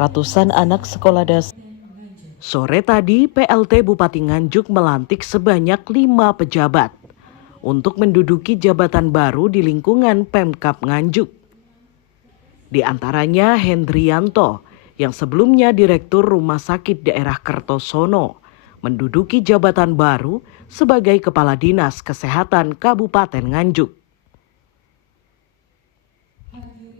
ratusan anak sekolah dasar. Sore tadi, PLT Bupati Nganjuk melantik sebanyak 5 pejabat untuk menduduki jabatan baru di lingkungan Pemkab Nganjuk. Di antaranya Hendrianto, yang sebelumnya Direktur Rumah Sakit Daerah Kertosono, menduduki jabatan baru sebagai Kepala Dinas Kesehatan Kabupaten Nganjuk.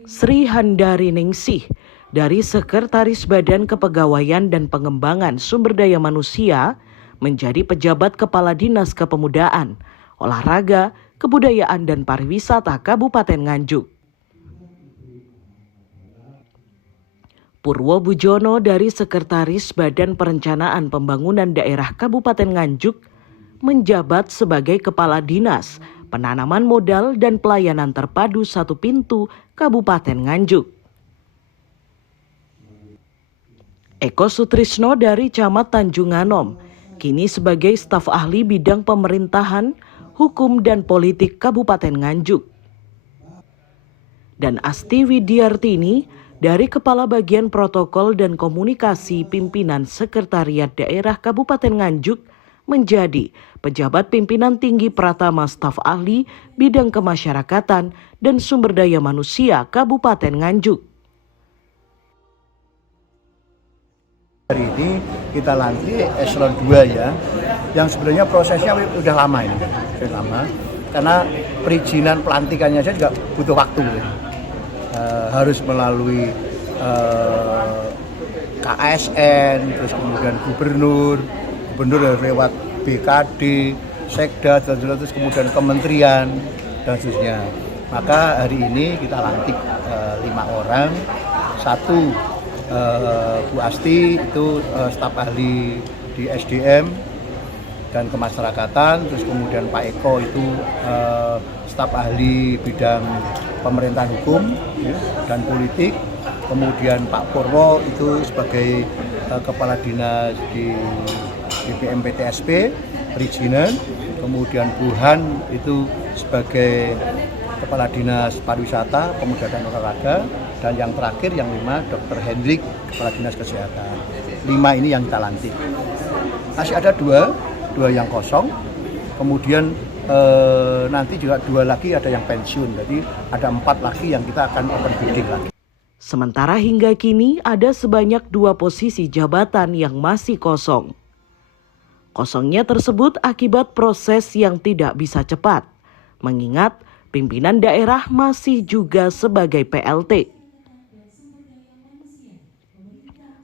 Sri Handari Ningsih dari Sekretaris Badan Kepegawaian dan Pengembangan Sumber Daya Manusia menjadi pejabat Kepala Dinas Kepemudaan, Olahraga, Kebudayaan dan Pariwisata Kabupaten Nganjuk. Purwo Bujono dari Sekretaris Badan Perencanaan Pembangunan Daerah Kabupaten Nganjuk menjabat sebagai Kepala Dinas Penanaman Modal dan Pelayanan Terpadu Satu Pintu Kabupaten Nganjuk. Eko Sutrisno dari Camat Tanjung Anom kini sebagai staf ahli bidang pemerintahan, hukum dan politik Kabupaten Nganjuk. Dan Asti Widiartini dari Kepala Bagian Protokol dan Komunikasi Pimpinan Sekretariat Daerah Kabupaten Nganjuk menjadi pejabat pimpinan tinggi Pratama staf ahli bidang kemasyarakatan dan sumber daya manusia Kabupaten Nganjuk. Hari ini kita lantik eselon 2 ya, yang sebenarnya prosesnya udah lama ini, sudah lama, karena perizinan pelantikannya saja juga butuh waktu ya. Harus melalui KSN, terus kemudian gubernur harus lewat BKD, Sekda, terus kemudian kementerian dan seterusnya. Maka hari ini kita lantik 5 orang, 1 Bu Asti itu staf ahli di SDM dan kemasyarakatan, terus kemudian Pak Eko itu staf ahli bidang pemerintahan hukum dan politik, kemudian Pak Purwo itu sebagai kepala dinas di BPMPTSP perizinan, kemudian Bu Han itu sebagai kepala dinas pariwisata, pemuda dan olahraga, dan yang terakhir yang 5 Dr. Hendrik, kepala dinas kesehatan. 5 ini yang kita lantik. Masih ada 2 yang kosong, kemudian nanti juga 2 lagi ada yang pensiun, jadi ada 4 lagi yang kita akan open bidding lagi. Sementara hingga kini ada sebanyak 2 posisi jabatan yang masih kosong. Kosongnya tersebut akibat proses yang tidak bisa cepat, mengingat pimpinan daerah masih juga sebagai PLT.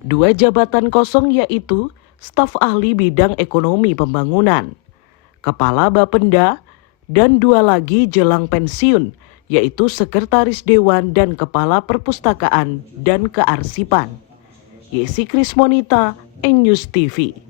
2 jabatan kosong yaitu staf ahli bidang ekonomi pembangunan, kepala Bapenda, dan 2 lagi jelang pensiun yaitu sekretaris dewan dan kepala perpustakaan dan kearsipan. Yesi Krismonita, N-News TV.